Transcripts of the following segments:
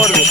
ஓடுது.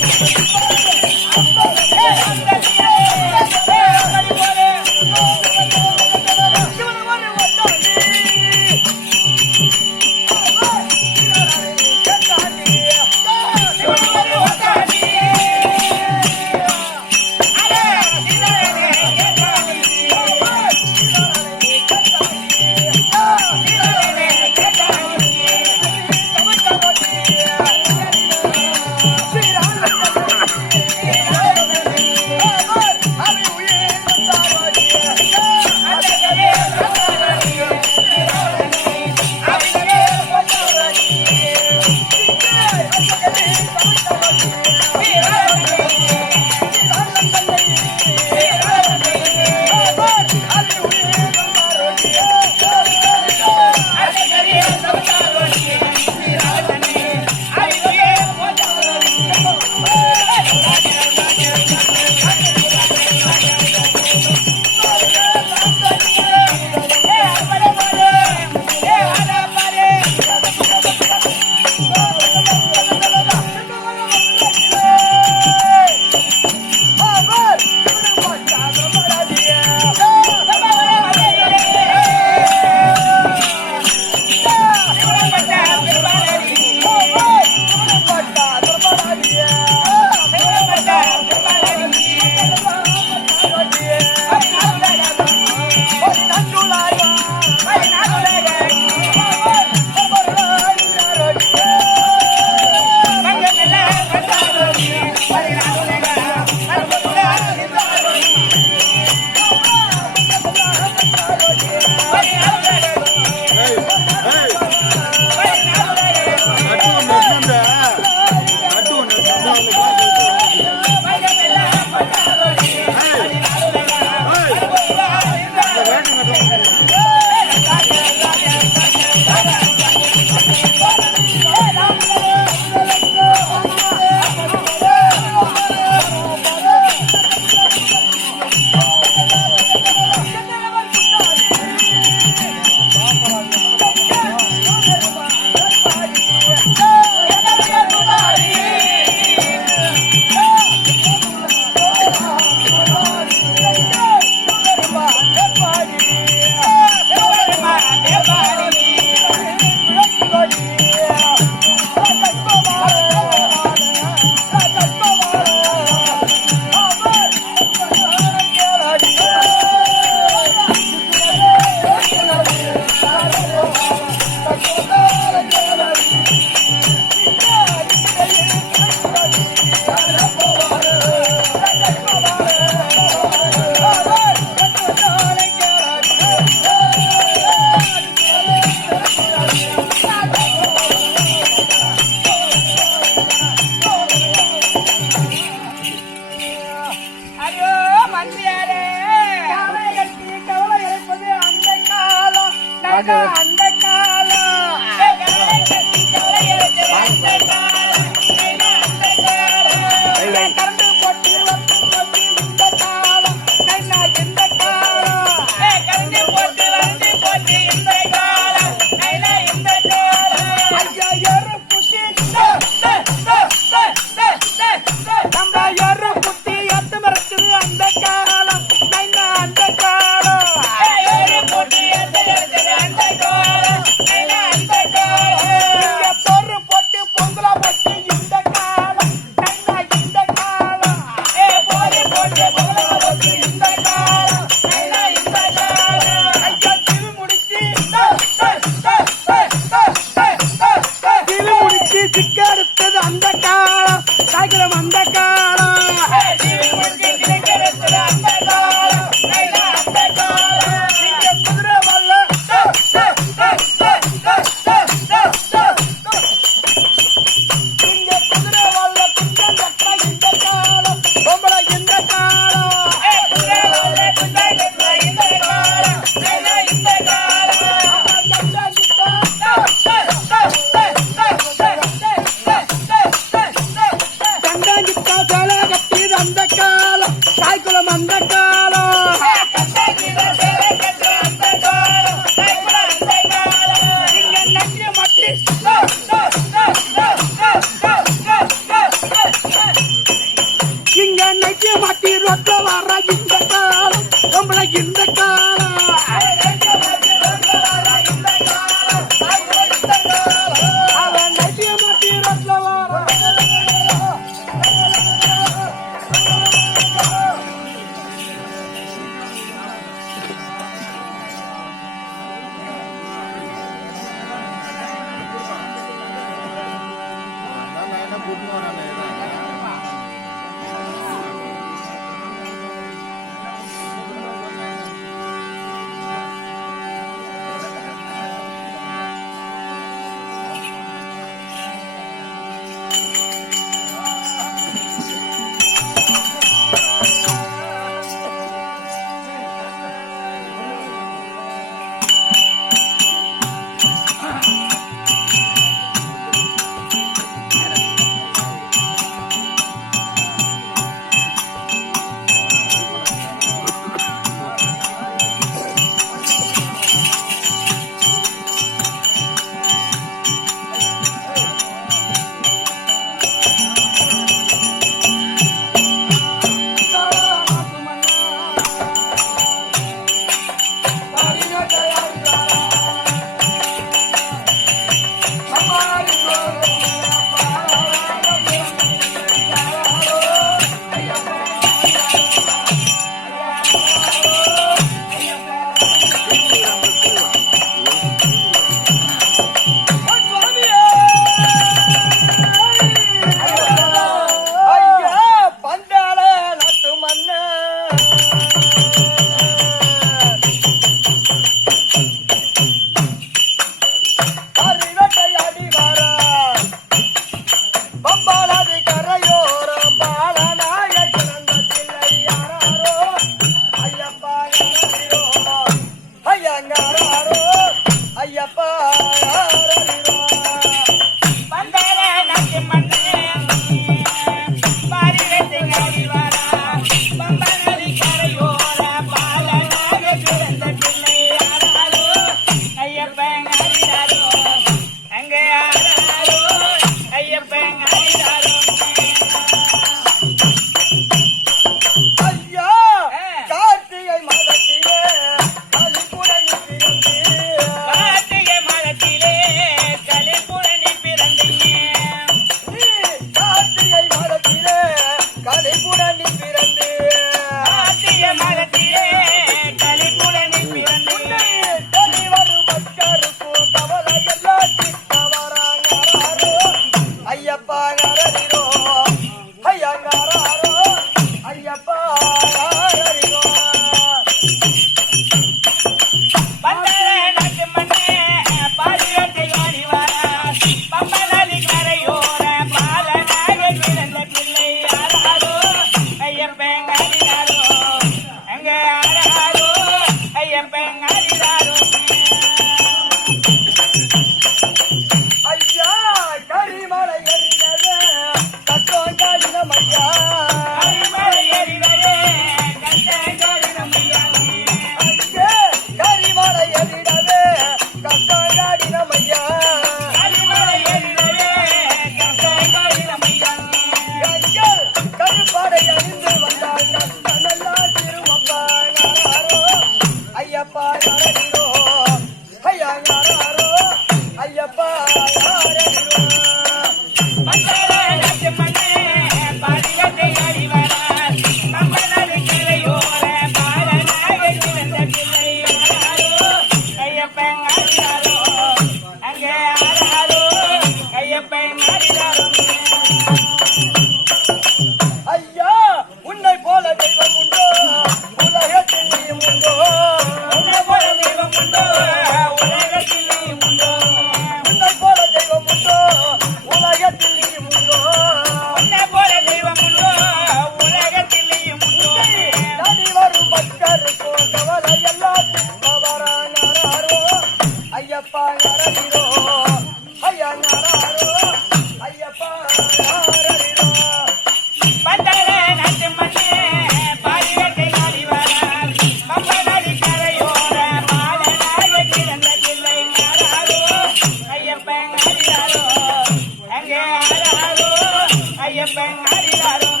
ஐயா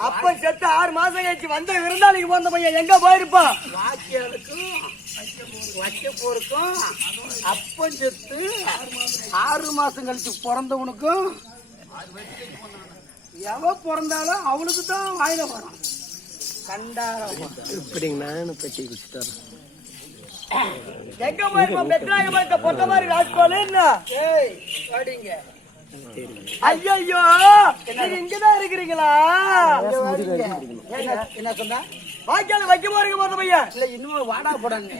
அப்ப செத்து ஆறு மாசம் கழிச்சு வந்த விருந்தாளிக்கு போந்த பையன் எங்க போயிருப்பான்? வாக்கியாளுக்கும் வைக்க போருக்கும் அப்பன் செத்து ஆறு மாசம் கழிச்சு பிறந்தவனுக்கும் எவ பிறந்தாலும் அவளுக்கு தான் வாயில வரும். கண்டாரம் எங்க போயிருப்பான் பெட்ராக போயிருக்க பொட்ட மாதிரி ராஜ்கோல் என்ன? ஏய் வாடிங்க. ஐயோ நீங்க இங்கதான் இருக்கிறீங்களா. என்ன- என்ன சொன்னா? வாய்க்கால வைக்க போறீங்க போந்த பையன். இல்ல இன்னும் வாடா போடாங்க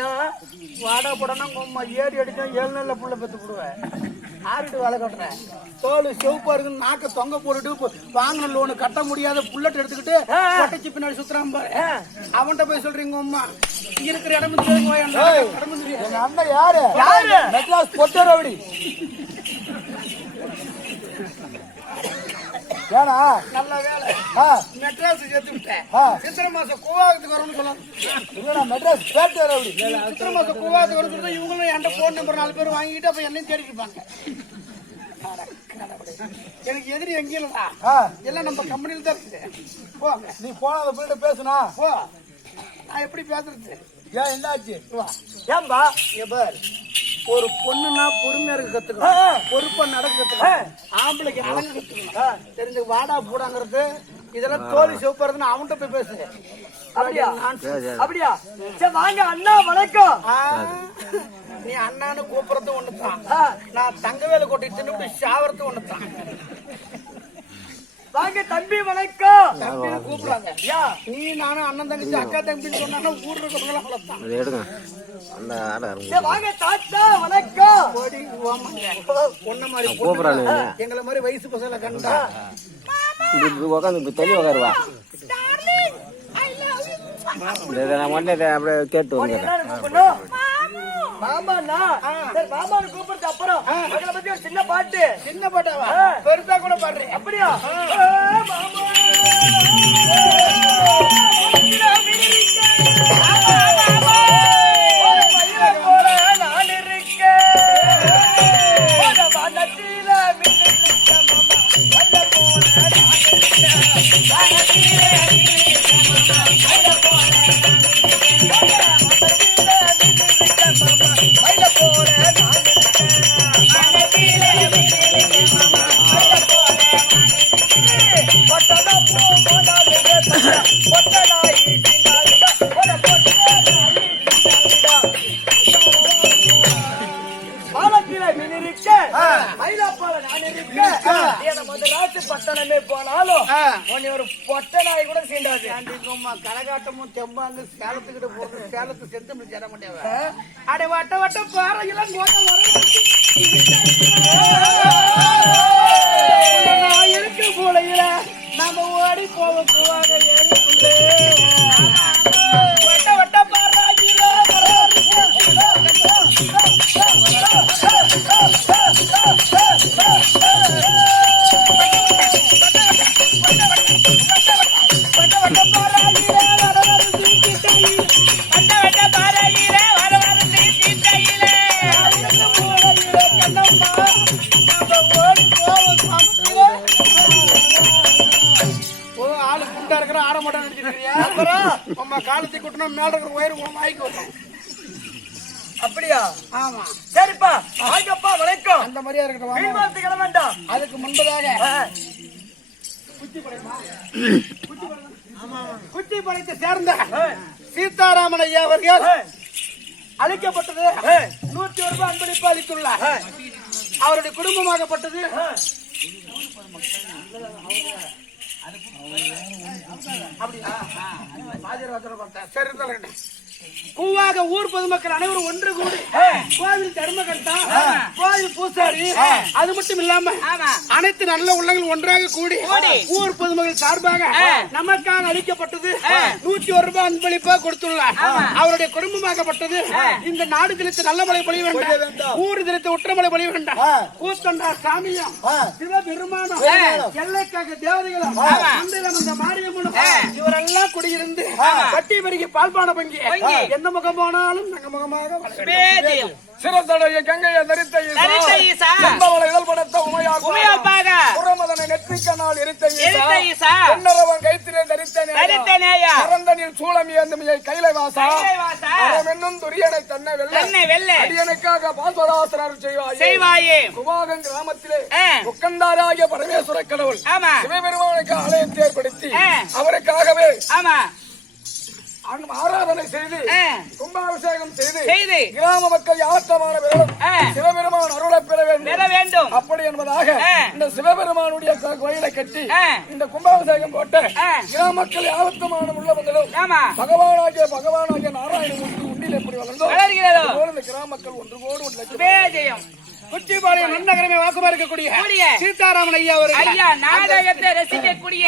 ஏன்? வாடா போடனா ஏறி அடிச்சா ஏழு நாள்ல புள்ள பெத்து போடுவேன். ஆறிட்டு வேலை கட்டுறேன். தோல் செவப்பா இருக்குன்னு நாக்க தொங்க போட்டுட்டு வாங்கின லோனு கட்ட முடியாத புல்லட் எடுத்துக்கிட்டு கொட்டைச்சு பின்னாடி சுத்துறான் பாரு. அவன்கிட்ட போய் சொல்றீங்க அம்மா இங்க இருக்கிற இடம் இடம் அண்ணன் யாரு? யாரு? மெட்ராஸ் பொட்டரவடி. ஏனா நல்ல வேலை. மெட்ராஸ் சேர்த்து விட்டேன். சித்திரை மாசம் கோவாகத்துக்கு வரணும்னு சொல்லலாம் மெட்ராஸ் பேட்டரவடி சித்திரை மாசம் கோவாகத்துக்கு வரணும்னு சொல்லி இவங்களும் என்கிட்ட போன் நம்பர் நாலு பேர் வாங்கிட்டு அப்ப என்னையும் தேடி இருப்பாங்க. அட, கடவுளே. எனக்கு எதிரி எங்கேயும் இல்லடா? எல்லாம் நம்ம கம்பெனியில் தான் இருக்குது. போங்க நீ போனத போயிட்டு பேசுனா போ. நான் எப்படி பேசுறது? ஏன் என்னாச்சு? வா. ஏன்பா? இங்க பார்? ஒரு பொண்ணுனா பொறுமையா இருக்க கத்துக்கணும். பொறுப்பா நடக்க கத்துக்கணும். ஆம்பளைக்கு அடங்க கத்துக்கணும். தெரிஞ்சு வாடா போடாங்கிறது இதெல்லாம் தோழி சிவப்படுறதுன்னு அவன்கிட்ட போய் பேசு. அப்படியா? அப்படியா? சரி வாங்க அண்ணா வணக்கம். நீ அண்ணான்னு கூப்பிடுறது ஒண்ணுதான். நான் தங்கவேல கொட்டி தின்னு சாவறது ஒண்ணுதான். வாங்க தம்பி வணக்கம். கூப்பிடுறாங்க யா. நீ நானும் அண்ணன் தங்கச்சி அக்கா தம்பின்னு சொன்னா ஊர் இருக்கிறவங்களாம் அவ்வளவுதான் அது எடுங்க. அந்த ஆடை சரி வாங்க தாத்தா வணக்கம். பொண்ண மாதிரி கூப்பிடுறானுங்க எங்களை மாதிரி வயசு பசங்களை கண்டா. உட்காந்து தள்ளி உட்காருவா நான் உடனே இதை அப்படியே கேட்டு வந்துடுறேன். மாமாண்ணா? சரி மாமான்னு கூப்பிடுறது அப்புறம் உங்களை பத்தி ஒரு சின்ன பாட்டு. சின்ன பாட்டாவா. பெருசா கூட பாடுறேன் அப்படியா? ஏ, சேலத்துக்கிட்ட போறது சேலத்து செத்து சேர முடியாது அடை வட்ட வட்ட பாறையெல்லாம் கோட்டை வர சேர்ந்த சீதாராமன் ஐயா அவர்கள் அளிக்கப்பட்டது நூத்தி ஒரு ரூபாய் அன்பளிப்பு அளித்துள்ளார். அவருடைய குடும்பமாகப்பட்டது அப்படியா? சரி. கூவாக ஊர் பொதுமக்கள் அனைவரும் ஒன்று கூடி கோவில் தர்மகர்த்தா கோவில் பூசாரி அது மட்டும் இல்லாம அனைத்து நல்ல உள்ளங்கள் ஒன்றாக கூடி ஊர் பொதுமக்கள் சார்பாக நமக்காக அளிக்கப்பட்டது நூத்தி ஒரு ரூபாய் அன்பளிப்பா கொடுத்துள்ளார். அவருடைய குடும்பமாகப்பட்டது இந்த நாடு தினத்து நல்ல மழை பொழிய வேண்டாம். ஊர் தினத்து உற்றமழை பொழிய வேண்டாம். கூத்தண்டா சாமியம் சிவபெருமானம் எல்லைக்காக தேவதைகளும் மந்திரம் அந்த மாரியம்மனும் இவரெல்லாம் குடியிருந்து கட்டி பெருகி பால்பான பங்கி. எந்த முகம் போனாலும் தங்க முகமாக கங்கைய தரித்த ஈசா. இதழ் படைத்த புறமதனை எரித்த ஈசா. பொன்னரவன். பரந்தனில் சூளம். கைலைவாசா. அறமென்னும் துரியனை தன்னை. தன்னை வெல்ல. அடியனுக்காக பாஸ்வதாசர் அருள் செய்வாயே. செய்வாயே குமாகன் கிராமத்திலே ஆ. உக்கந்தாராகிய பரமேஸ்வர கடவுள் ஆமா சிவபெருமானுக்கு ஆலயத்தை ஏற்படுத்தி. அவருக்காகவே ஆமா ஆராதனை செய்து. கும்பாபிஷேகம் செய்து செய்து கிராம மக்கள் யாத்தமான விரலும் ஆ. சிவபெருமான் அருளை பெற பெற வேண்டும் வேண்டும் அப்படி என்பதாக. இந்த சிவபெருமானுடைய கோயிலை கட்டி. இந்த கும்பாபிஷேகம் போட்டு. கிராம மக்கள் யாவத்தமான உள்ளவங்களும் ஆமா பகவானாகிய பகவானாகிய நாராயணமூர்த்தி உண்டில் எப்படி வளர்ந்தோ வளர்கிறதோ அதுபோல இந்த கிராம மக்கள் ஒன்று கோடு ஒன்று லட்சம் குச்சிபாளையம் நன்னகரமே வாக்குமா இருக்கக்கூடிய கூடிய. சீதாராமன் ஐயா அவர்கள் ஐயா நாடகத்தை ரசிக்கக்கூடிய.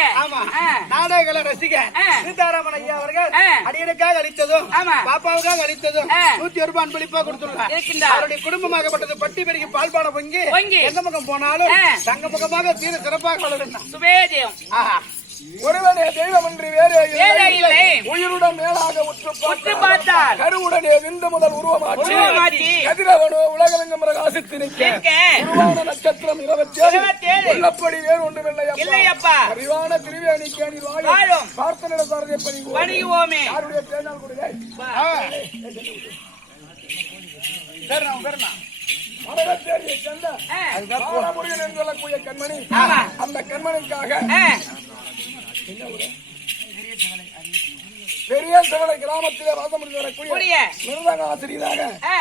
நாடகங்களை ரசிக ஆ. சீதாராமன் ஐயா அவர்கள். அடியனுக்காக அளித்ததும். பாப்பாவுக்காக அளித்ததும். நூத்தி ஒரு ரூபாய் அன்பளிப்பா கொடுத்துள்ளார் இருக்கின்றார். அவருடைய குடும்பமாகப்பட்டது பட்டி பெருகி பால்பான பொங்கி. எந்த முகம் போனாலும். தங்க முகமாக தீர சிறப்பாக வளரும் ஆஹா ஒருவனே தெய்வம் என்று வேறே இல்லை. உயிருடன் மேலாக உற்று பார்த்தார். கருவுடனே விந்து முதல் உருவமாற்றி. கதிரவனோ உலகமெங்கும் பிரகாசித்து நிற்க. உருவான நட்சத்திரம் இருபத்தேழு இருபத்தேழு. உள்ளப்படி வேறு ஒன்றுமில்லை அப்பா. இல்லையப்பா. அறிவான திருவேணிக்கு அணி வாழும். பார்த்தனிட சாரதை பணிவோம் யாருடைய தேர்தல் கொடுங்க சரி நான் உட்காருண்ணா. மரணத்தேடியை செல்ல ஆ. பாலமுருகன் என்று சொல்லக்கூடிய கண்மணி. அந்த கண்மணிக்காக. பெரிய சிவனை கிராமத்திலே வாசம் புரிந்து வரக்கூடிய கூடிய. மிருதங்க ஆசிரியராக ஆ.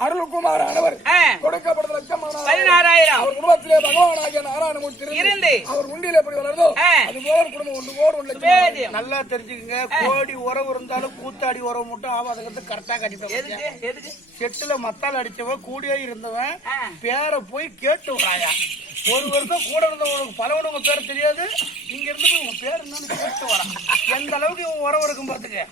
அருள்குமார் ஆனவர் ஆ. கொடுக்கப்பட்ட லட்சமான பதினாறாயிரம். அவர் குடும்பத்திலே பகவானாகிய நாராயணமூர்த்தி இருந்து இருந்து. அவர் உண்டியில் எப்படி வளர்ந்தோ. அது போல ஒரு குடும்பம் ஒன்று கோடு ஒன்று லட்சம் நல்லா தெரிஞ்சுக்கங்க. கோடி உறவு இருந்தாலும் கூத்தாடி உறவு மட்டும் ஆவாதுங்கிறது கரெக்டா கட்டிட்டு எதுக்கு? எதுக்கு? செட்டுல மத்தால் அடிச்சவன் கூடியே இருந்தவன். பேரை போய் கேட்டு வராயா ஒரு வருஷம் கூட இருந்தவனுக்கு பலவனுக்கு உங்க பேர் தெரியாது. இங்க இருந்து போய் உங்க பேர் என்னன்னு கேட்டு வரான். எந்த அளவுக்கு இவன் உறவு இருக்கும் பாத்துக்க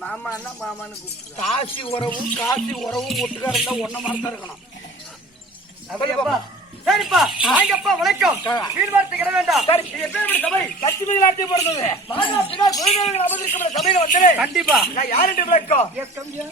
மாமா என்ன மாமான்னு கூப்பிட்டு காசி உறவும் காசி உறவும் ஒட்டுக்கா இருந்தா ஒன்ன மாதிரி தான் இருக்கணும். சரிப்பா. வாங்கப்பா வணக்கம். வீண் வார்த்தை கிட வேண்டாம். சரி. இது எப்படி சபை? நாட்டி பிறந்தது மாதா பிதா குருதேவர்கள் அமர்ந்திருக்கிற சபையில வந்தேன் கண்டிப்பா. நான் யார் என்று விளக்கம்? கம்பியா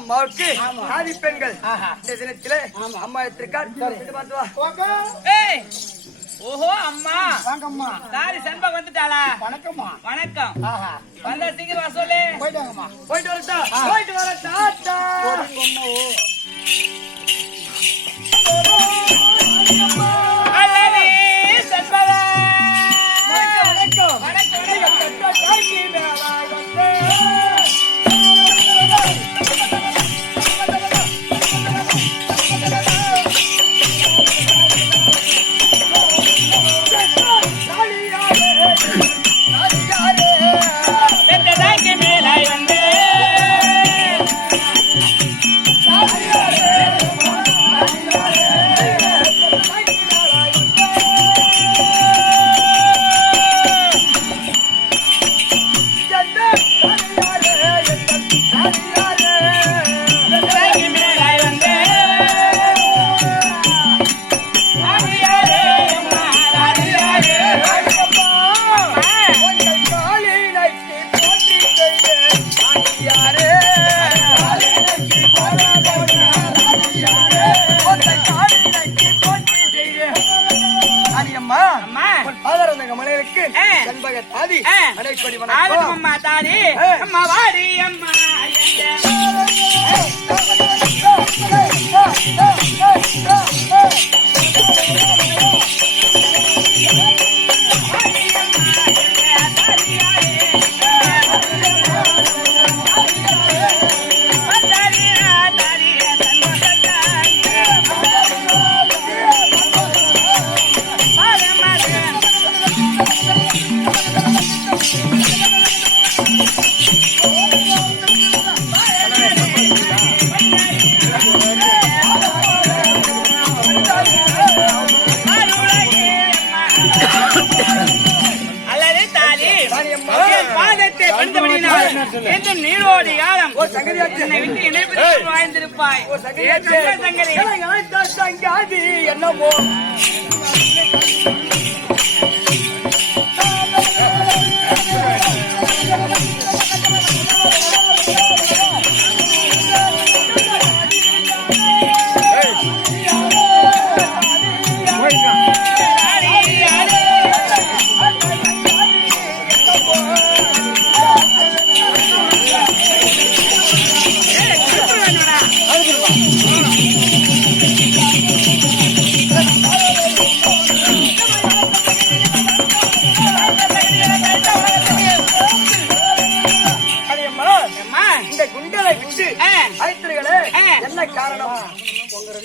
அம்மாவுக்கு ஆதி பெண்கள். இந்த தினத்திலே அம்மா எடுத்திருக்கார். ஓஹோ அம்மா. வாங்கம்மா. தாரி சண்பா வந்துட்டாளா? வணக்கம்மா. வணக்கம். வந்தா சீக்கிரம் சொல்லு. போயிட்டாங்கம்மா. போயிட்டு வரட்டா. போயிட்டு வர செண்பக தாதி ஆளுக்கு வணக்கம் அம்மா ஏ. அம்மா வாடி அம்மா எங்க அல்லது தாலி. பாதத்தை பிடித்தபடினால் என்றும் நீரோடு காலம் என்னை விட்டு இணைப்பு வாழ்ந்திருப்பாய். என் தங்க சங்கரி என்னமோ?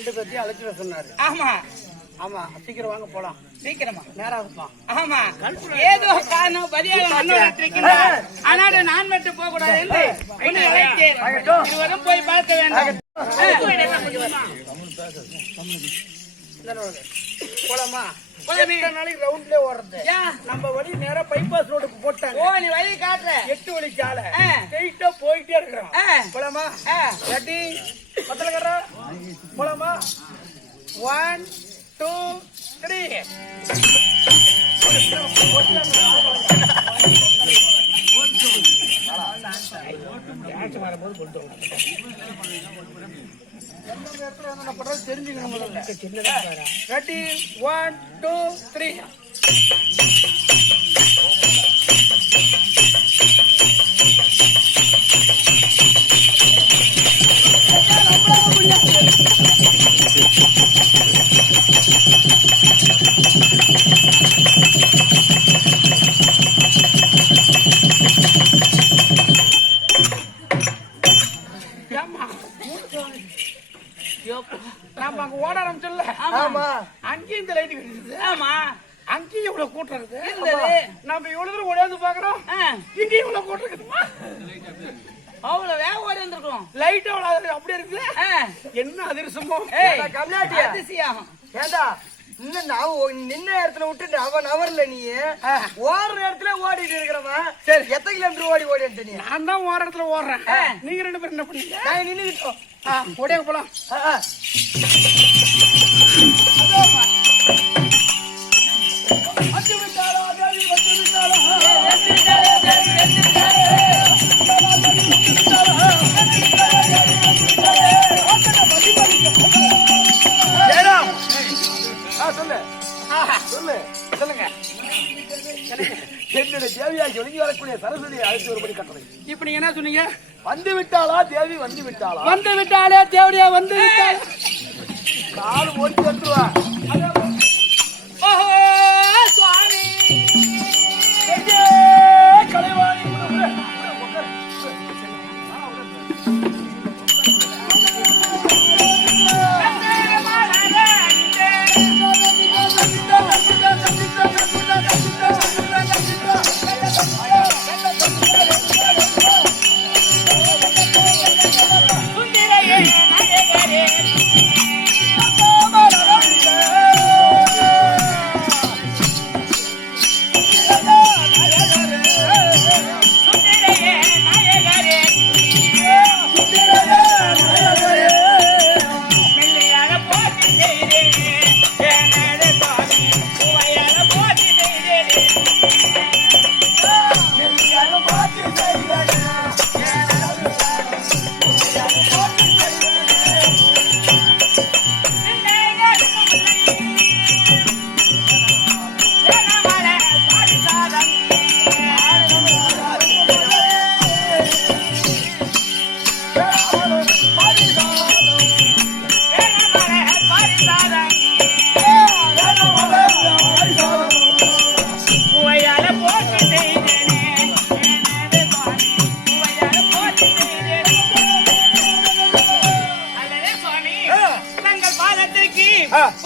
ரெண்டு பேர்த்தையும் அழைச்சிட சொன்னாரு. ஆமா. ஆமா சீக்கிரம் வாங்க போலாம். சீக்கிரமா. நேரம் ஆகுமா ஆமா. ஏதோ காரணம் பதியாக ஆனால் நான் மட்டும் போக கூடாது இருவரும் போய் பார்க்க வேண்டும். போலாமா? நாளைக்கு ரவுண்ட்லயே ஓடுறது? நம்ம வழி நேரா பைபாஸ் ரோடுக்கு போட்டாங்க. ஓ நீ வழி காட்டுற. எட்டு வழி சாலை ஆ. ஸ்ட்ரெயிட்டா போயிட்டே இருக்கிறோம். போலாமா. ரெடி? பத்தலக்கறா போலாமா? ஒன் டூ த்ரீ தெரிஞ்சுக்கணும் முதல்ல ரெடி ஒன் டூ த்ரீ நீங்க ரெண்டு ஆ, ஓடியாங்க போலாம் ஆ, ஆ. சொல்லு சொல்லுங்க என்னுடைய தேவியாகி ஒழுங்கி வரக்கூடிய சரஸ்வதியை அழைத்து வரும்படி கட்டளை. இப்ப நீங்க என்ன சொன்னீங்க? வந்து விட்டாளா தேவி வந்து விட்டாளா வந்து விட்டாலே தேவடியா வந்து விட்டாலே கால் ஓடி வந்துருவா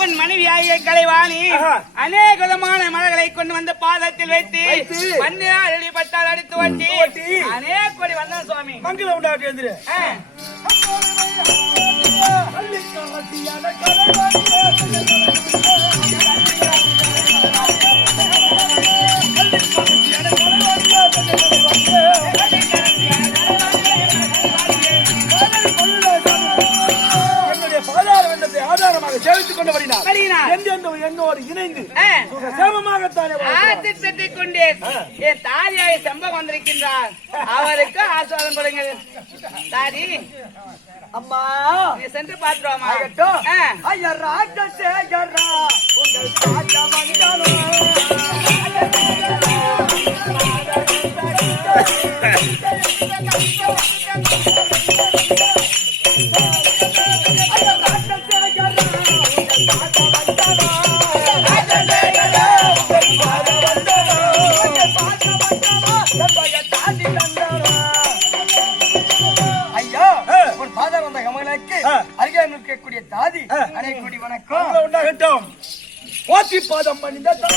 உன் மனைவியாகிய கலைவாணி அநேக விதமான மலர்களை கொண்டு வந்து பாதத்தில் வைத்து மண்ணினால் அடிபட்டால் அடித்து வட்டி அநேக கோடி வந்தான் சுவாமி. மங்கள உண்டாட்டு சேவித்துக் கொண்டு வருகிறார். எந்தெந்த என்னோடு இணைந்து. சேமமாகத்தானே. ஆத்திட்டத்தை கொண்டேன் என் தாயாய செம்பகம் வந்திருக்கின்றார். அவருக்கு ஆசீர்வாதம் கொடுங்கள். தாடி. அம்மா. சென்று பார்த்துருவாமா. ஐயா ராஜசேகரா உங்கள் மங்களம் Let's go.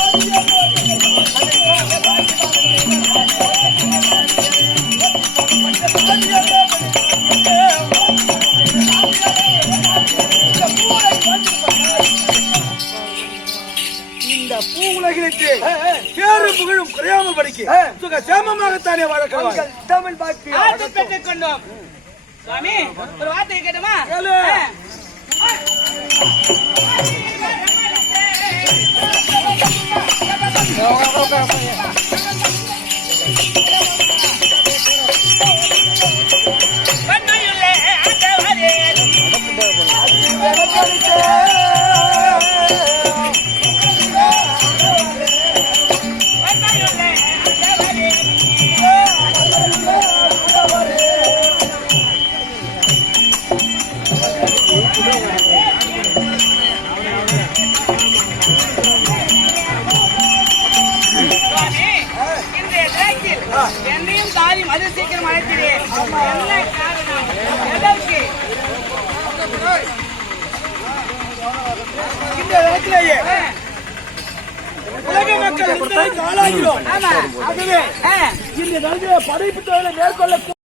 તો ஆளாகிறோம் ஆமா ஆ இந்த படைப்பு தொழிலை மேற்கொள்ள